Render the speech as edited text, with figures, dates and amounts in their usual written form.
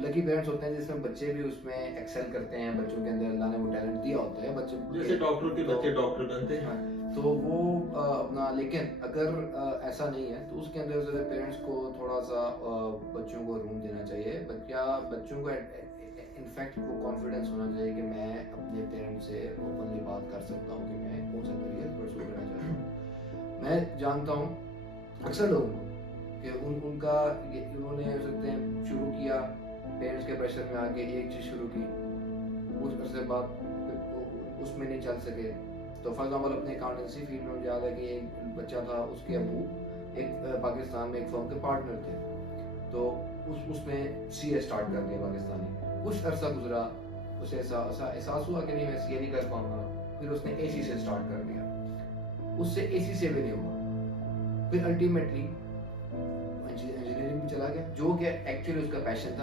Lucky parents होते हैं जिसमें बच्चे भी उसमें एक्सेल करते हैं, बच्चों के अंदर अल्लाह ने वो टैलेंट दिया होता है बच्चे जैसे डॉक्टर के तो बच्चे डॉक्टर बनते हैं। हाँ, तो वो अपना लेकिन अगर ऐसा नहीं है तो उसके अंदर जो है पेरेंट्स को थोड़ा-सा बच्चों को रूम देना चाहिए। या बच्चों को इनफैक्ट वो कॉन्फिडेंस होना चाहिए कि मैं अपने पेरेंट्स से ओपनली बात कर सकता हूँ कि मैं कौन-सा करियर परस्यू करना चाहता हूँ। मैं जानता हूँ अक्सर लोगों को कि उनका ये उन्होंने हो सकते हैं शुरू किया, पेरेंट्स के प्रेशर में आके एक चीज़ शुरू की, कुछ अरसे बाद उसमें नहीं चल सके। तो फॉर एग्जांपल अपने अकाउंटेंसी फील्ड में मुझे याद है कि एक बच्चा था, उसके अब्बू एक पाकिस्तान में एक फर्म के पार्टनर थे। तो उसने सीए स्टार्ट कर दिया पाकिस्तानी। कुछ अरसा गुजरा, उसे ऐसा ऐसा एहसास हुआ कि नहीं मैं सीए नहीं कर पाऊँगा। फिर उसने एसी से स्टार्ट कर दिया। उससे एसी से भी नहीं हुआ। फिर अल्टीमेटली इंजीनियरिंग में चला गया, जो कि एक्चुअली उसका पैशन था।